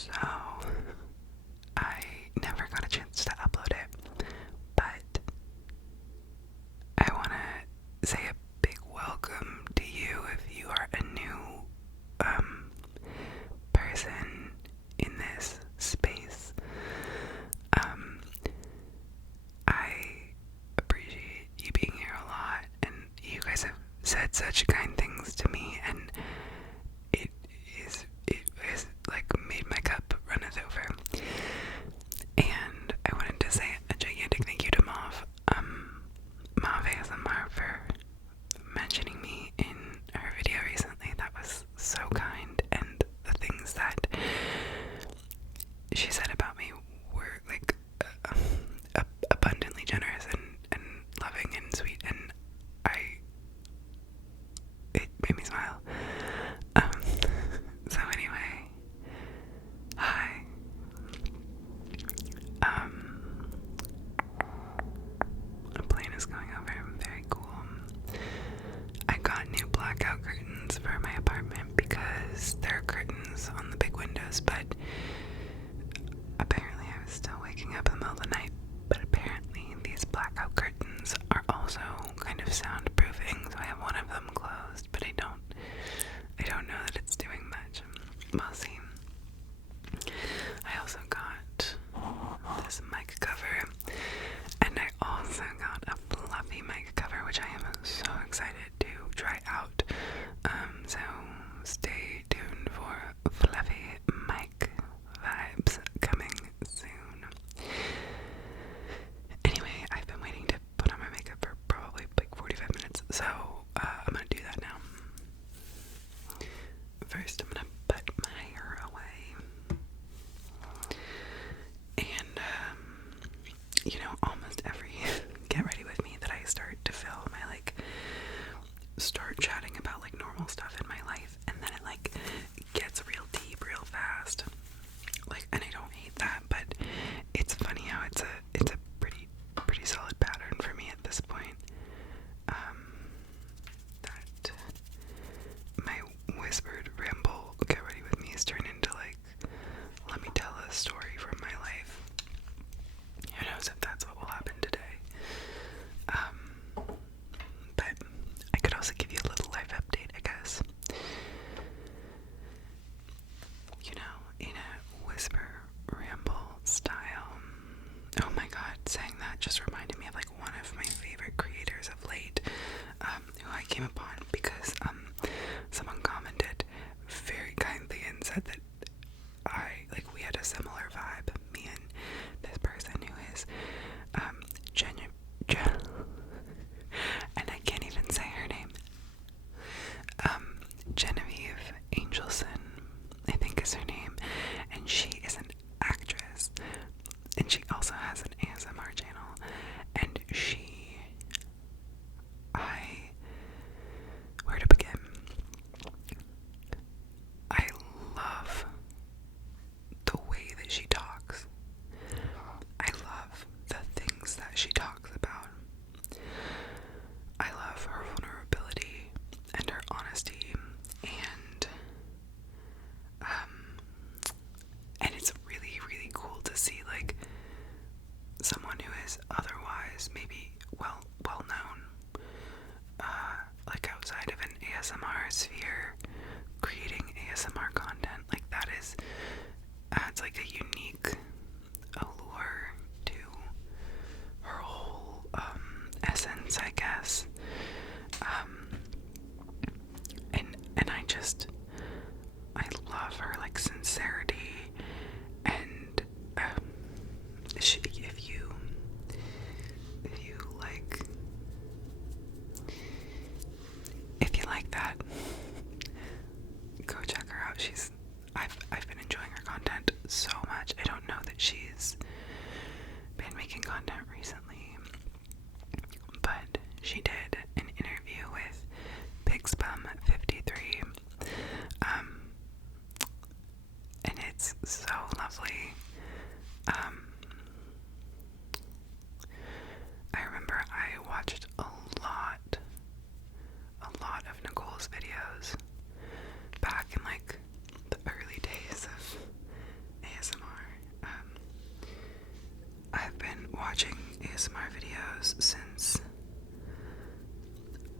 So I never got a chance to upload it, but I want to say a big welcome to you if you are a new person in this space. I appreciate you being here a lot, and you guys have said such kind things to me, and it has like made my cup runneth over. And I wanted to say a gigantic thank you to Mauve ASMR for mentioning me in her video recently. That was so kind, and the things that she said about me were like abundantly generous and loving and sweet, and it made me smile. So anyway, hi. A plane is going over. Very cool. I got new blackout curtains for my apartment because there are curtains on the big windows, but apparently I was still waking up in the middle of the night. But apparently these blackout curtains are also kind of soundproofing, so I have one of them closed, but I don't know that it's doing much. We'll see. I also got this mic cover, and I also got a fluffy mic cover, which I am so excited to try out. So stay tuned for fluffy mic vibes coming soon. Anyway, I've been waiting to put on my makeup for probably like 45 minutes, so I'm gonna do that now. First, I'm gonna put my hair away. And, almost every get ready with me that I start to film, I start chatting about normal stuff in my life, and then it gets real deep real fast. And I don't hate that, but it's funny how it's a pretty solid pattern for me at this point. That my whispered ramble get ready with me is turned into let me tell a story from my life. Who knows if that's what will happen today. But I could also give you a little life update, I guess. In a whisper ramble style. Oh my god, saying that just reminded me of one of my favorite creators of late, who I came upon because someone commented very kindly and said that we had a similar vibe, me and this person who is and I can't even say her name. Genevieve Angelson, I think is her name, and she is an actress, and she also has an ASMR channel, and where to begin? I love the way that she talks. I love the things that she talks about. I love her vulnerability and her honesty, and it's really, really cool to see someone who is otherwise maybe well known, outside of an ASMR sphere, creating ASMR content. That adds a unique allure to her whole essence, I guess. And I love her sincerity, and if you like that, go check her out. I've been enjoying her content so much. I don't know that she's been making content recently, but she did an interview with Pixbum53, and it's so lovely. I remember I watched a lot of Nicole's videos back in the early days of watching ASMR videos since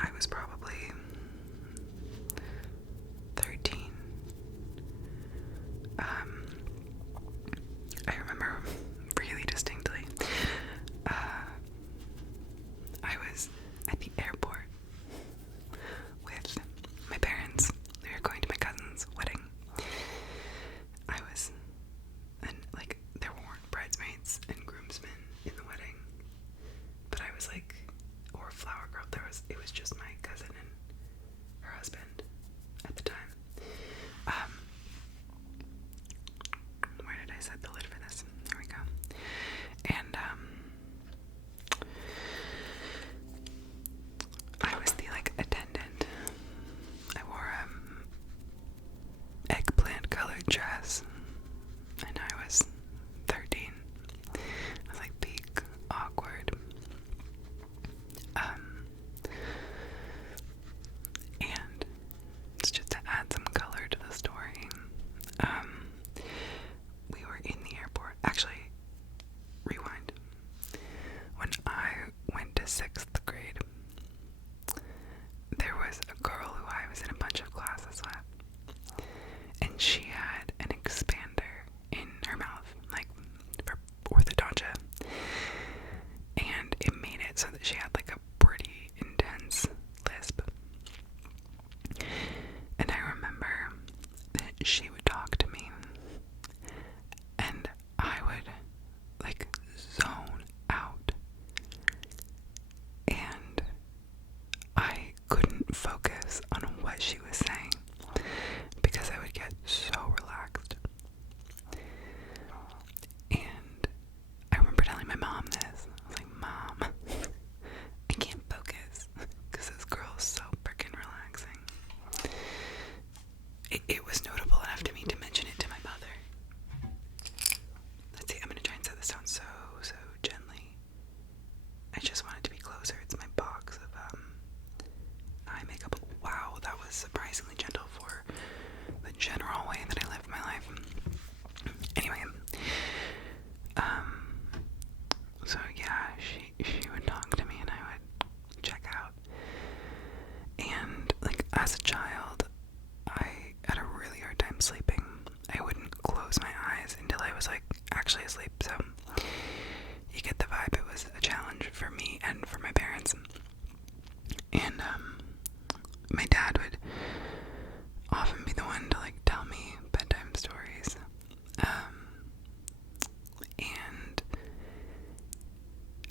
I was probably 13. I remember really distinctly. I was at the airport with my parents. We were going to my cousin's wedding. And like, there weren't bridesmaids and groomsmen in the wedding, but I was like, or flower girl. It was just my cousin and her husband at the time. Where did I set the lid for this? There we go. And I was the like attendant. I wore eggplant colored dress, and I was 13. I was like peak awkward. And it's just to add some color to the story. We were in the airport. Actually, rewind. When I went to 6th grade, there was a girl who I was in a bunch of classes with, and she had an expander in her mouth, like for orthodontia, and it made it so that she had like a pretty intense lisp. And I remember that she would talk to me, and I would like zone out, and I couldn't focus on what she was saying because I would get so relaxed. And I remember telling my mom this. I was like, Mom, I can't focus because this girl is so freaking relaxing. It was notable enough to me to mention it to my mother. Let's see, I'm gonna try and set this down so gently. I just want it to be closer. It's my box of eye makeup. Wow, that was surprisingly gentle for the general way that I live my life. Anyway, so yeah, she would talk to me and I would check out. And like as a child, I had a really hard time sleeping. I wouldn't close my eyes until I was like actually asleep. So you get the vibe. It was a challenge for me and for my parents. And my dad would often be the one to like tell me bedtime stories. And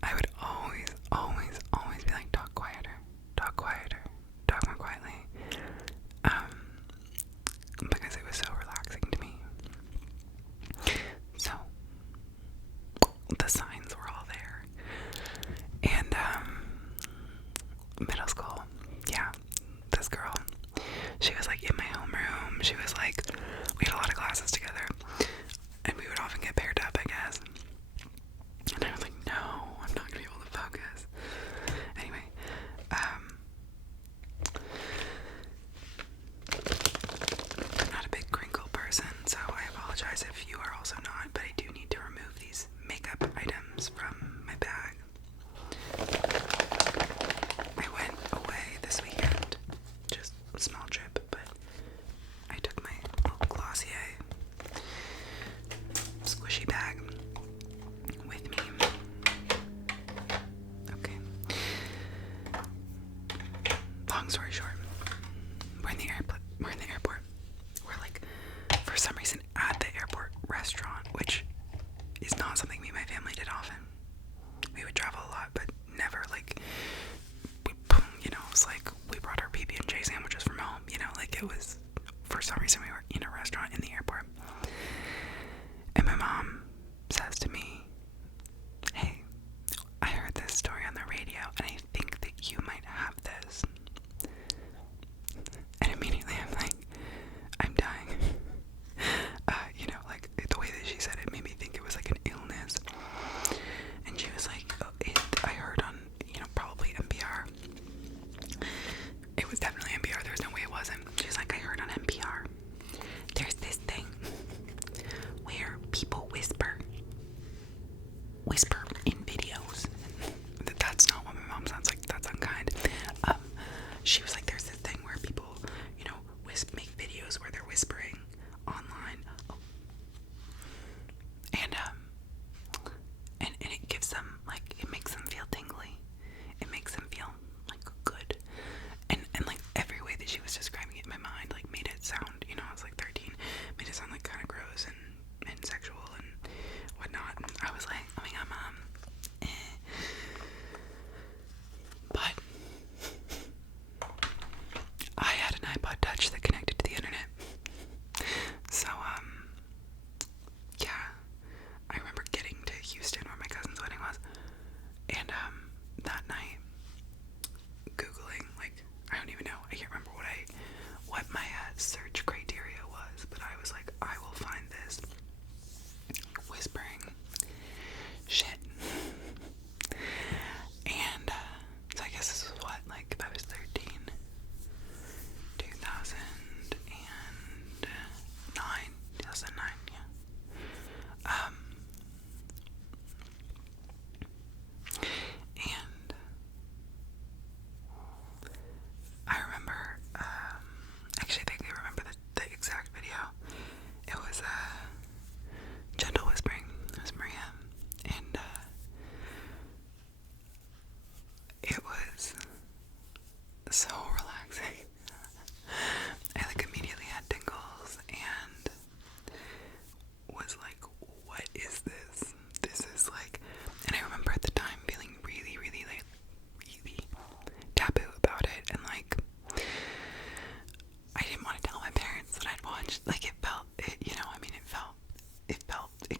I would always be like, talk quieter, talk more quietly. Because it was so relaxing to me. So the signs were all there. And middle school, yeah, this girl, she was like in my homeroom. She was like, we had a lot of classes together, and we would often get paired up, I guess. And I was like, no, I'm not gonna be able to focus. Anyway, I'm not a big crinkle person, so I apologize if you are also not, but I do need to remove these makeup items from my bag. I went away this weekend, just a small trip, but I took my little Glossier squishy bag with me. Okay. Long story short, we're in the airport. We're like, for some reason, at the airport restaurant, which is not something me and my family did often. We would travel a lot, but never like, it was like we brought our PB&J sandwiches from home. Like it was, for some reason, we were in a restaurant in the airport. And my mom says to me, hey, I heard this story on the radio, and I think that you might have this. And immediately I'm like, I'm dying. Like the way that she said it made me think it was like an illness. And she was like, I heard on, probably NPR. It was definitely NPR. There was no way it wasn't. She's like, I heard on NPR. There's this thing where people whisper in video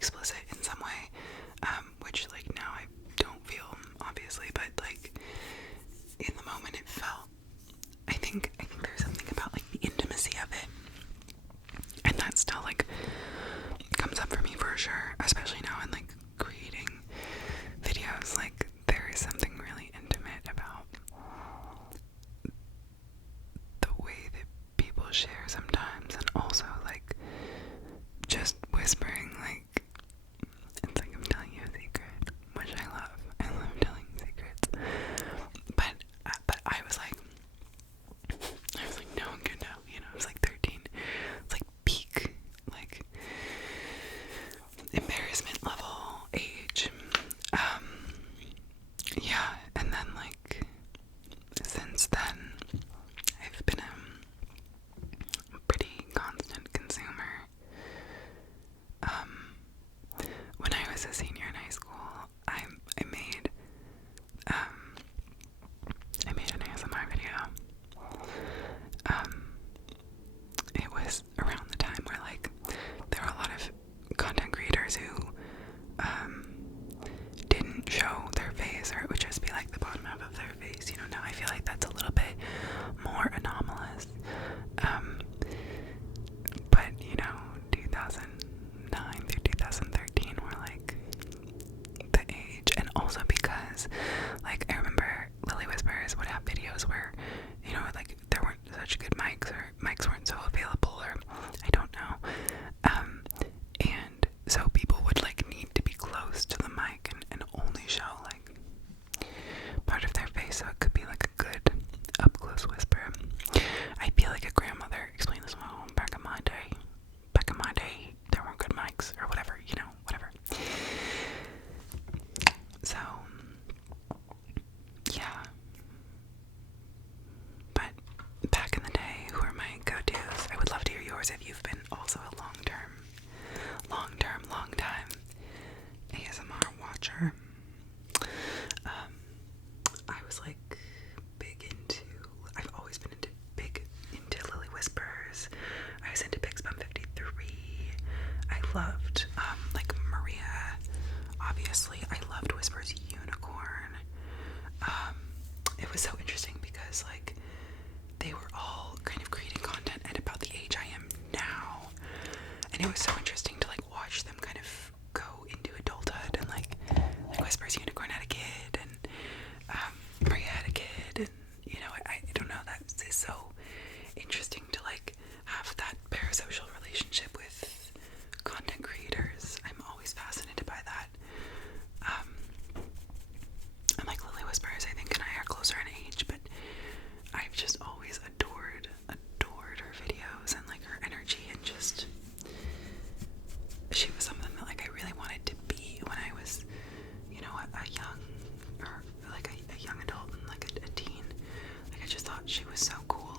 explicit in some way, which like now I don't feel, obviously, but like in the moment it felt, I think there's something about like the intimacy of it, and that still like comes up for me for sure, especially now in like creating videos. Like there is something really intimate about the way that people share sometimes, and also like just whispering, like it's like I'm telling you a secret, which I love. I love telling secrets, but I was like no one could know, you know. I was like 13. It's like peak, like embarrassment level age. Yeah, and then like since then I've been a pretty constant consumer. When I was a senior in high school, I made an ASMR video. It was around the time where like there were a lot of content creators who didn't show their face, or it would just be like the bottom half of their face. You know, now I feel like that's a little bit more anomalous. But you know, 2009 through 2013 were like the age, and also because like I remember Lily Whispers would have videos where, you know, like there weren't such good mics, or mics weren't so available, or I don't know. And so people would like need to be close to the mic and only show like part of their face, so it could be like a good up close whisper. I feel like a grandmother explained this well back in my day. Back in my day, there weren't good mics, or whatever, you know, whatever. So yeah. But back in the day, who are my go-tos? I would love to hear yours if you've been also a long time ASMR watcher. I was like I've always been into Lily Whispers. I was into Pixbum 53. I loved like Maria, obviously. I loved Whispers Unicorn. It was so interesting because like they were all kind of creating content at about the age I am now, and it was so interesting to like watch them kind of go into adulthood, and like Whispers Unicorn had a kid, and Maria had a kid, and you know, I don't know, that is so interesting to like have that parasocial relationship with content creators. I'm always fascinated by that. And like Lily Whispers, I think, and I are closer in age, but I've just always adored her videos and like her energy, and just she was something that like I really wanted to be when I was, you know, a young, or like a young adult, and like a teen. Like I just thought she was so cool,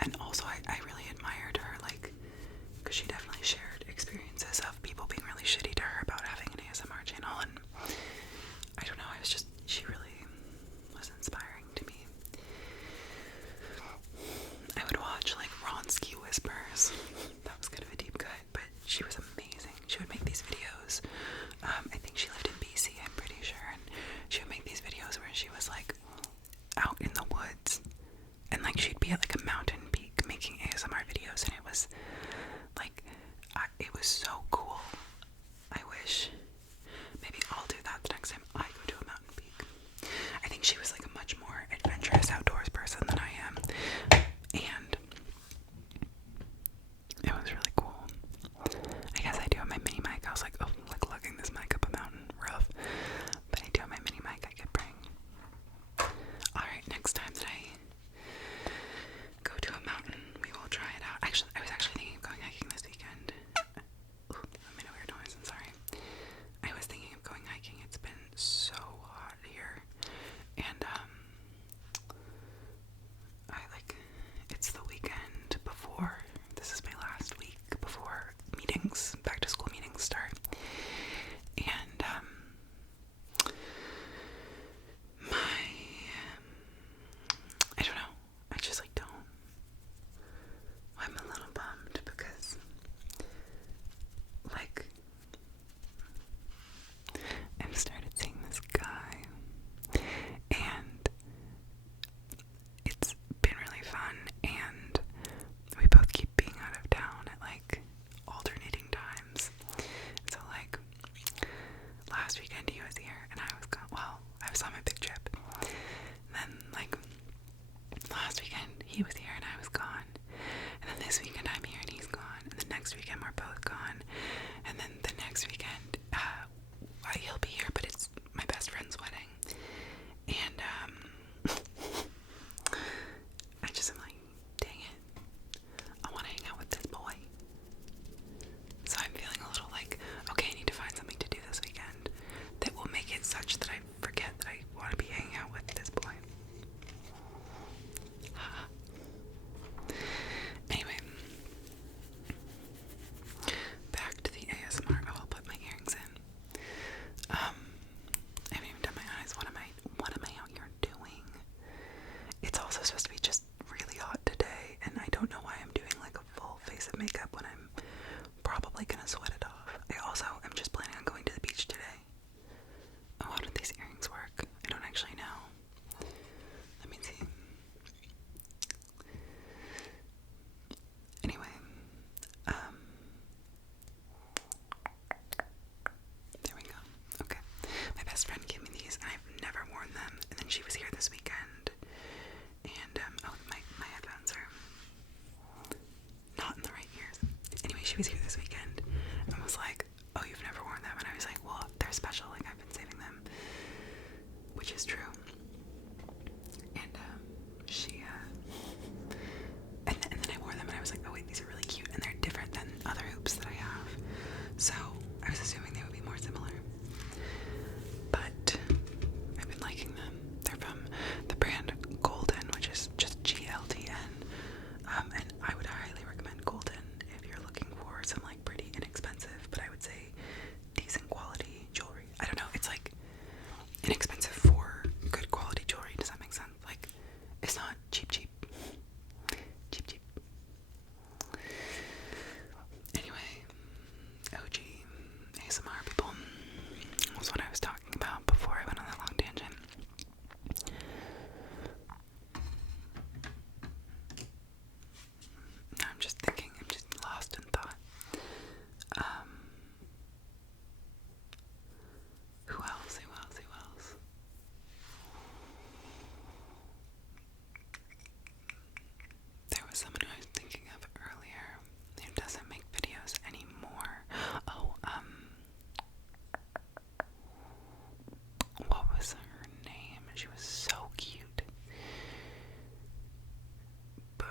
and also I really admired her, like, because she definitely shared experiences of people being really shitty to her about having an ASMR channel, and I don't know, she really was inspiring to me. I would watch like Ronsky Whispers. That was kind of a deep cut, but she was amazing. She would make these videos. I think she lived in BC, I'm pretty sure, and she would make these videos where she was like out in the woods, and like she'd be at like a mountain peak making ASMR videos, and it was like it was so cool. I wish maybe I'll do that the next time I go to a mountain peak. I think she was like a much more adventurous outdoors person than I am, and it was really cool. I guess I do have my mini mic. I was like, oh, like lugging this mic up a mountain, rough. But I do have my mini mic I could bring. Alright, next time that I go to a mountain, we will try it out. Actually, I was actually thinking of going hiking this weekend. Ooh, that made a weird noise, I'm sorry. So I was assuming they would be more similar, but I've been liking them. They're from the brand Golden, which is just GLDN, and I would highly recommend Golden if you're looking for some like pretty inexpensive, but I would say decent quality jewelry. I don't know, it's like inexpensive for good quality jewelry. Does that make sense? Like, it's not cheap. Anyway, OG ASMR people was what I was talking about before I went on that long tangent. Now I'm just thinking, I'm just lost in thought. Who else? There was someone who I was thinking of earlier who doesn't make videos anymore. Oh, what was her name? She was so cute. But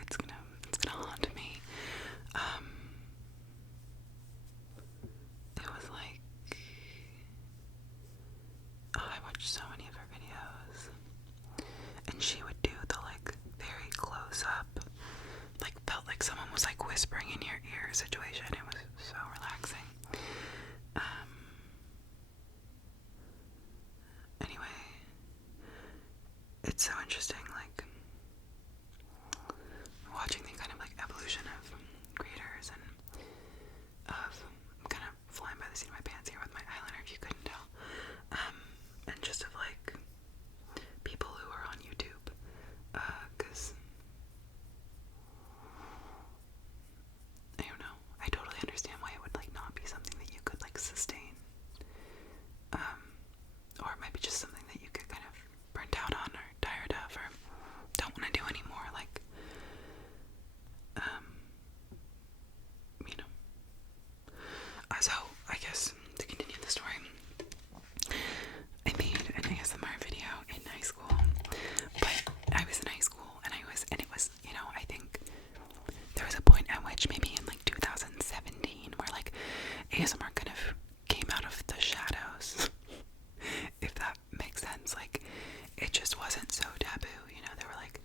it's gonna haunt me. It was like, I watched so many of her videos, and she would do the like very close up, like felt like someone was like whispering in your ear situation. It was so relaxing. Anyway, it's so interesting, like watching the kind of like evolution of creators and of, I'm kind of flying by the seat of my pants here with my eyeliner if you couldn't tell, and just of like people who are on YouTube, because I don't know, I totally understand why it would like not be something that you could like sustain, or it might be just something that you get kind of burnt out on or tired of or don't want to do anymore, like, you know. So, I guess, to continue the story, I made an ASMR video in high school, but I was in high school, and it was, you know, I think there was a point at which maybe in like 2017 where like ASMR kind of came out of the shadows, if that makes sense. Like, it just wasn't so taboo, you know. There were like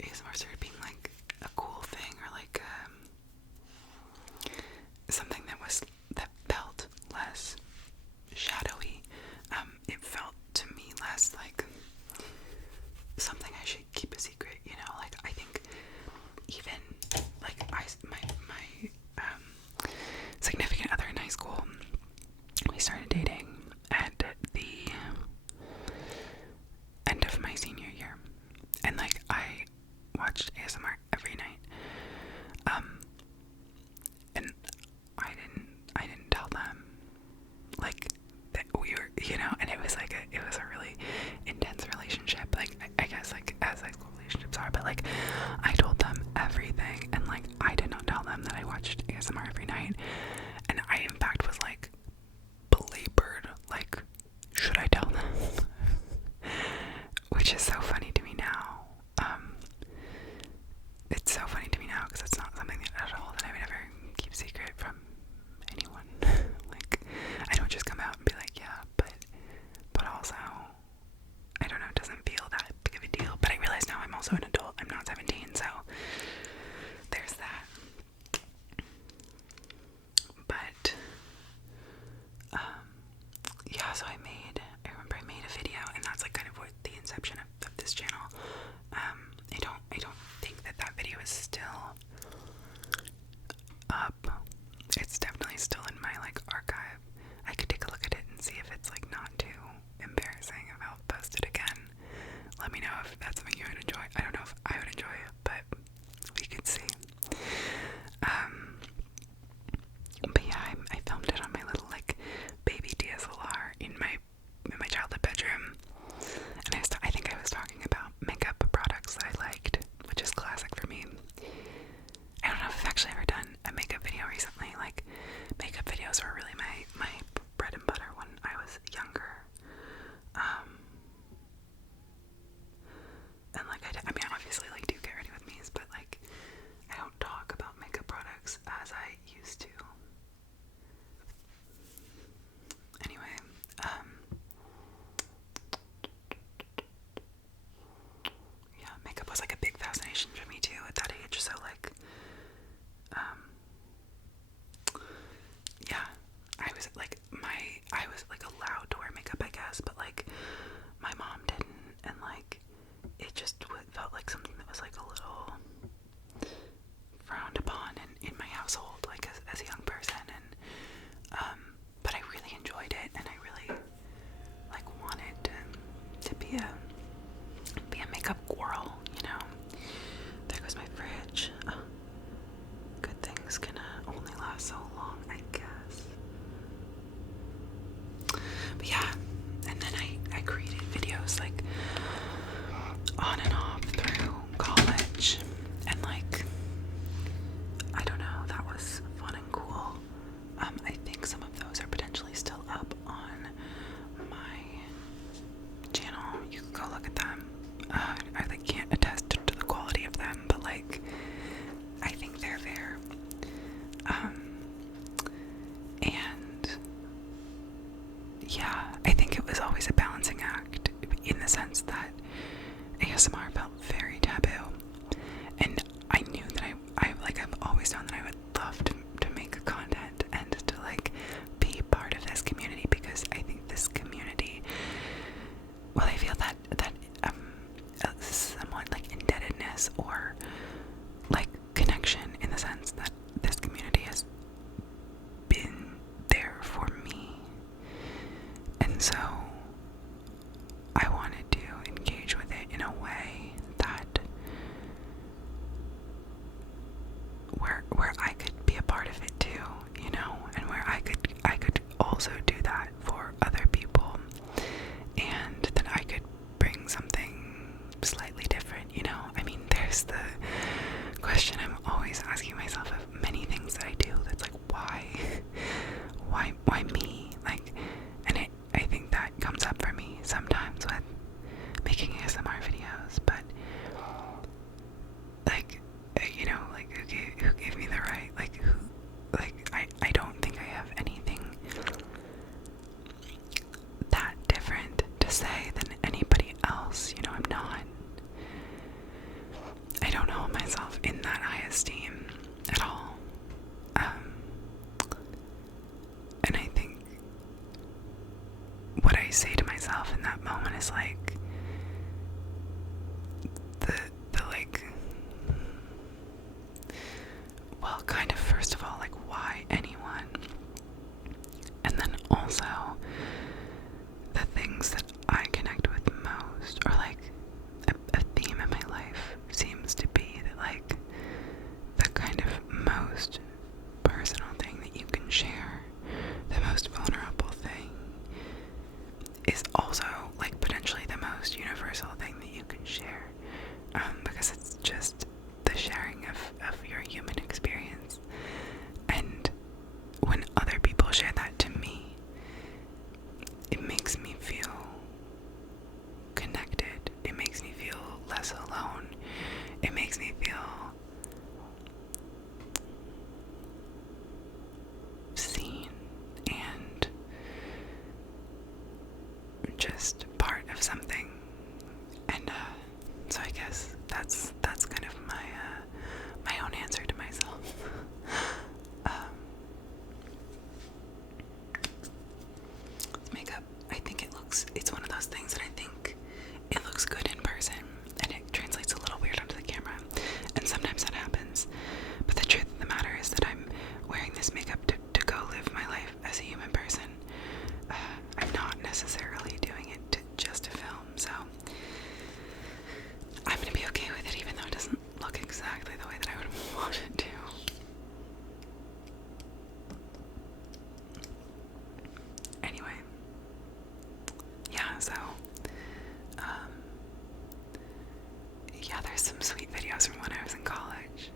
ASMR started being like a cool thing, or like something that felt less shadowy. It felt to me less like something I should keep a secret, you know. Like, I think even like my significant other in high school, we started dating at the end of my senior year, and like I watched ASMR every night, and I didn't tell them like that we were, you know, and it was a really intense relationship, like I guess like as high school relationships are, but like I told them everything, and like I did not tell them that I watched ASMR every night, and I in fact was like belabored, like, should I tell them? Which is so funny to me now. It's so funny to me now because it's not something at all that I would ever keep secret from anyone. Like, I don't just come out and be like, yeah, but also, I don't know, it doesn't feel that big of a deal. But I realize now I'm also an adult. I'm not 17, so there's that. But yeah, so I remember I made a video, and that's like kind of what the inception of this channel. I don't think that video is still up. It's definitely still in my like archive. I could take a look at it and see if it's like not too embarrassing if I'll post it again. Let me know if that's something you would enjoy. I don't know if I would enjoy it, but we could see. But yeah, I filmed it on my little like baby DSLR in my childhood bedroom, and I think I was talking about makeup products that I liked, which is classic for me. I don't know if I've actually ever done a makeup video recently, like makeup videos, like, on and off through college, and, like, I don't know, that was fun and cool. I think some of those are potentially still up on my channel. You can go look at them. I, like, can't attest to the quality of them, but, like, I think they're there. And yeah, I think it was always a balancing act in the sense that ASMR felt very taboo, and I knew that I've always known that I would love to make a content and to, like, be part of this community, because I think this community, well, I feel that somewhat like indebtedness or like connection, in the sense that this community has been there for me, and so I wanted to engage with it in a way that where I could be a part of it too, you know, and where I could also do that for other people, and that I could bring something slightly different, you know. I mean, there's the question I'm always asking myself of many things that I do, that's like, why me? Like, and I think that comes up for me sometimes with making ASMR videos, but, like, you know, like, who gave me the right, like, who, like, I don't think I have anything that different to say than anybody else, you know. I don't hold myself in that high esteem at all, and I think what I say to myself in that moment is, like, the like, well, kind of, first of all, like, why anyone? And then also, the things that I connect with most, or like, a theme in my life seems to be that, like, the kind of most personal thing that you can share, the most vulnerable thing, is also, like, potentially the most universal thing that you can share, because it's just the sharing of your human experience. And when other people share that to me, it makes me feel connected. It makes me feel less alone. It makes me feel seen and just part of something. And so I guess that's kind of my own answer to myself. Makeup, I think it's one of those things that I think it looks good in person and it translates a little weird onto the camera, and sometimes that happens, but the truth of the matter is that I'm wearing this makeup to go live my life as a human person. I'm not necessarily doing it just to film, so I'm gonna be okay with it, even though it doesn't look exactly the way that I would want it to. Anyway, yeah, so, yeah, there's some sweet videos from when I was in college.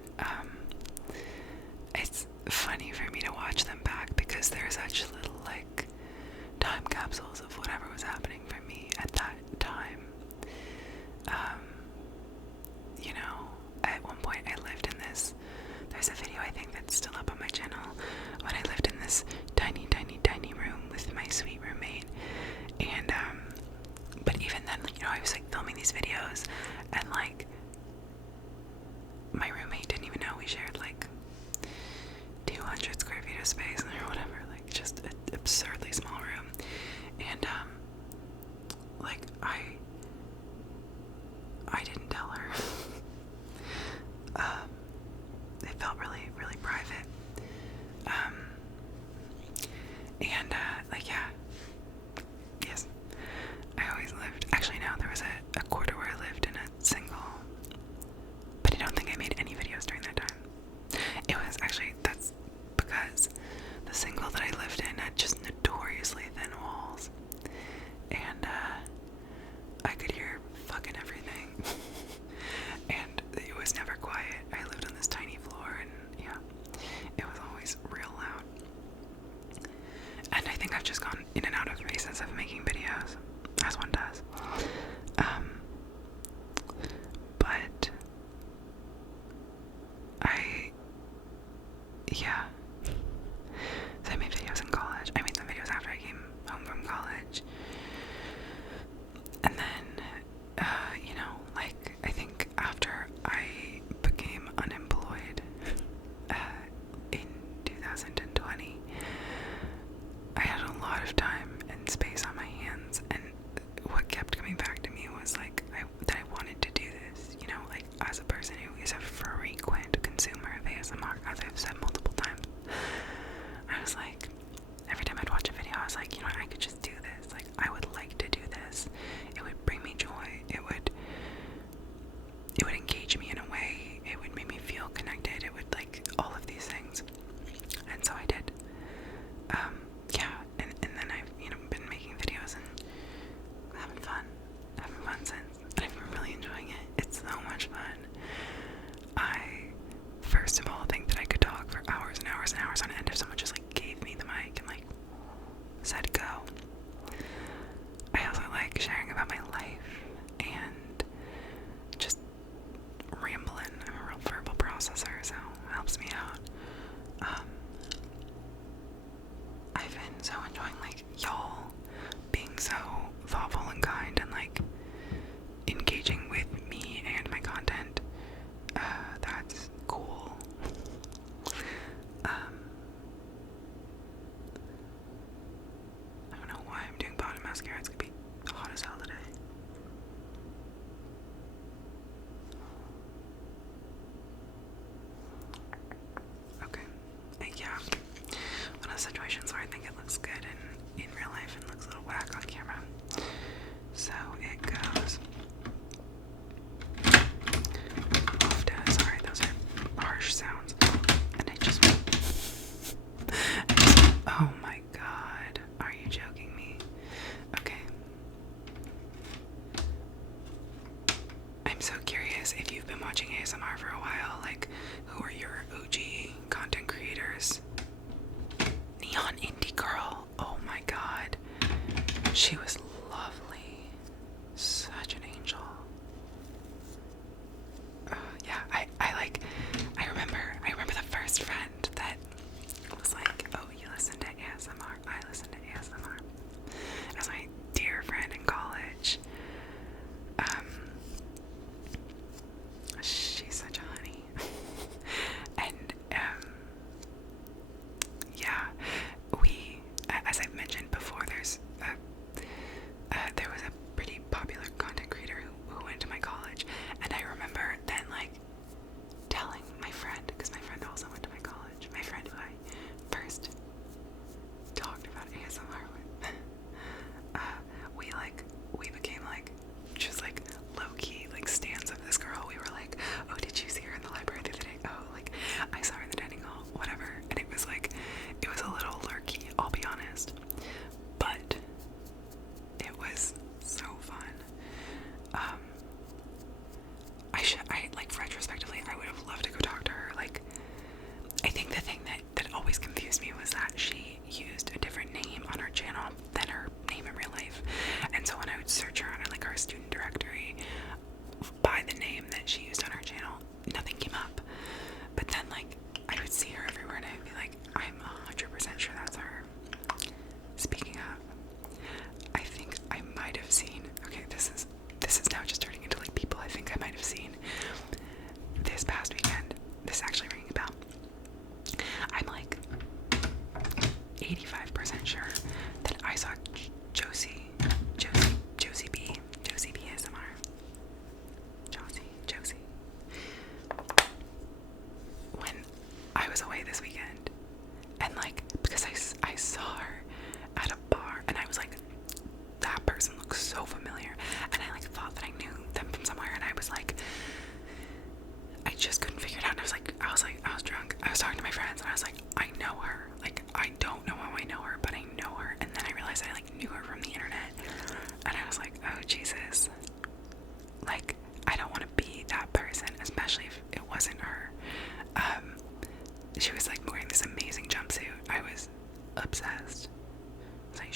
It's funny for me to watch them back, because they're such little, like, time capsules of whatever was happening for me at that time. You know, at one point I lived in this, there's a video I think that's still up on my channel, when I lived in this tiny room with my sweet roommate, and, but even then, you know, I was, like, filming these videos, and, like, my roommate didn't even know we shared, like, 200 square feet of space or whatever, like, just an absurdly small room, and, like, I didn't tell her. It felt really, really private, and, like, yeah, yes, I always lived, actually, no, there was a quarter where I lived in a single, but I don't think I made any videos during that time. It was, actually, that's because the single that I lived in had just notoriously thin walls, and, just gone in and out of phases of making videos, as one does. But yeah. So I made videos in college. I made some videos after I came home from college. And then, like, I think after I became unemployed in 2020, I had a lot of time and space on my hands, and what kept coming back to me was like that I wanted to do this, like as a person who is a frequent consumer of ASMR, as I've said multiple times. I was like, every time I'd watch a video, I was like, I could just do this. Like, I would like to do this. It would bring me joy. It would engage me in a way. It would make me feel connected. It would, like, all of these things. And so I did. Yeah, and then I've, been making videos and having fun since. And I've been really enjoying it. It's so much fun. I, first of all, think that I could talk for hours and hours and hours on end if someone just, like, gave me the mic and, like, said go. I also like sharing about my life and just rambling. I'm a real verbal processor, so it helps me out. I've been so enjoying, like, y'all being so thoughtful and kind and, like, engaging with me and my content. That's cool. I don't know why I'm doing bottom mascara. It's gonna be hot as hell today. Okay. Yeah. One of the situations where I think it looks good in real life and looks a little whack on camera. So it goes. Sorry, those are harsh sounds. And oh my god. Are you joking me? Okay. I'm so curious if you've been watching ASMR for a while, like, who are your OG content creators? Neon Indie Girl. Oh my god. She was lovely. Such an angel. Yeah, I remember the first friend that was like, oh, you listen to ASMR? I listen to ASMR. It was my dear friend in college. She's such a honey. And, yeah, as I've mentioned before, there was a pretty popular content creator who went to my college, and I remember then, like, telling my friend, because my friend also went to my college, my friend who I first talked about ASMR with, we became, like, just, like, low-key, like, stans of this girl. We were like, oh, did you see her in the library the other day? Oh, like, I saw her in the dining hall, whatever. And it was, like, it was a little lurky, I'll be honest, but it was so fun. Like, retrospectively, I would have loved to go talk to her. Like, I think the thing that always confused me was that she used a different name on her channel than her name in real life. And so when I would search her on, like, our student directory by the name that she used on her channel, nothing came up. But then, like, I would see her everywhere and I'd be like, I'm 100% sure that's her. Speaking of, I think I might have seen, okay, this is now just turning into, like, people I think I might have seen this past weekend. This is actually ringing a bell. I'm, like, 85% sure that I saw Josie B ASMR. Josie. When I was away this weekend, and, like, because I saw her at a bar, and I was like, that person looks so familiar, and I, like, thought that I knew them from somewhere, and I was like, I just couldn't figure it out, and I was drunk, I was talking to my friends, and I was like, I know her, like, I don't know how I know her, but I know her, and then I realized I, like, knew her from the internet, and I was like, oh, Jesus, like, I don't want to be that person, especially if it wasn't her. She was, like, wearing this amazing jumpsuit. I was obsessed. I was like,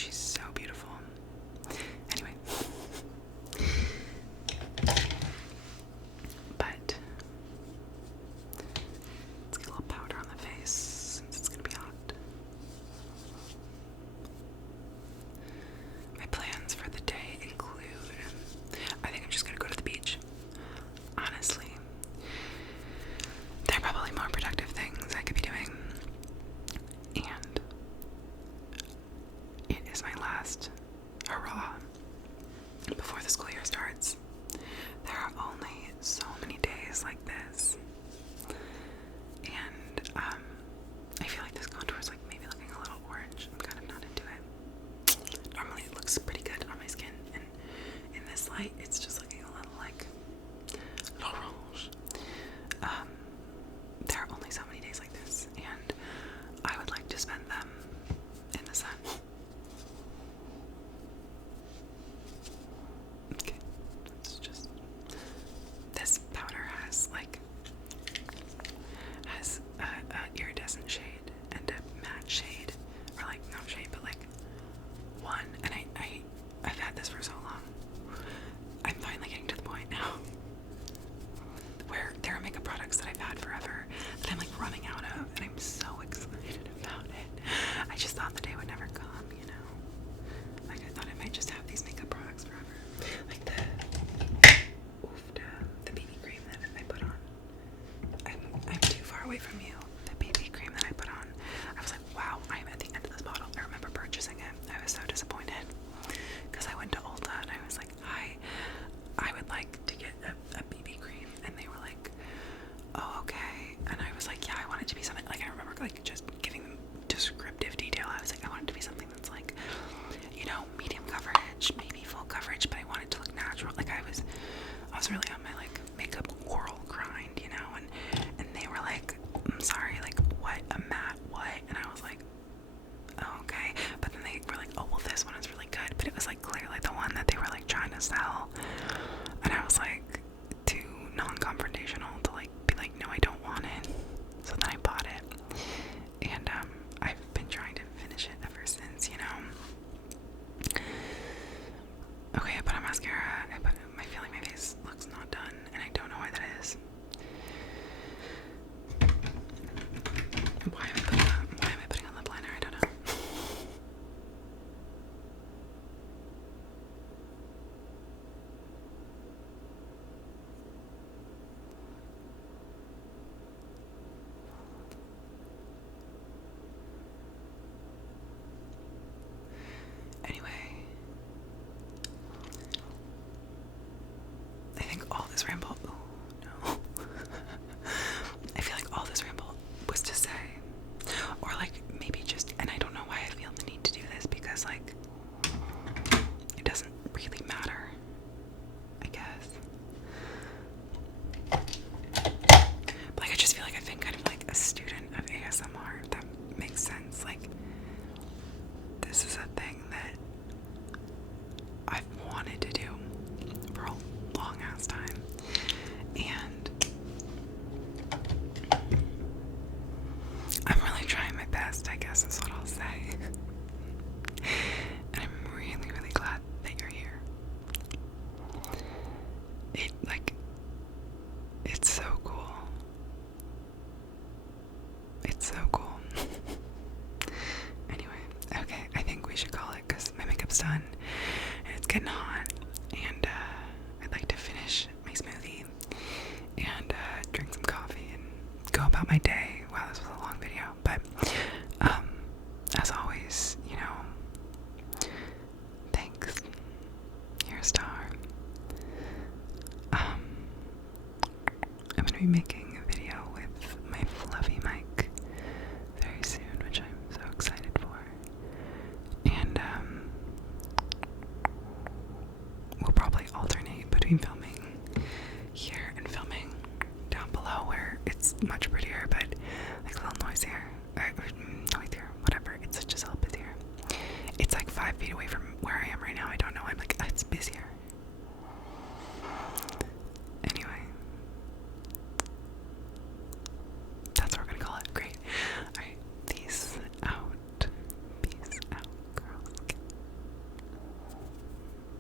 guess is what I'll say. And I'm really, really glad that you're here. It's so cool. It's so cool. Anyway, okay, I think we should call it because my makeup's done and it's getting hot.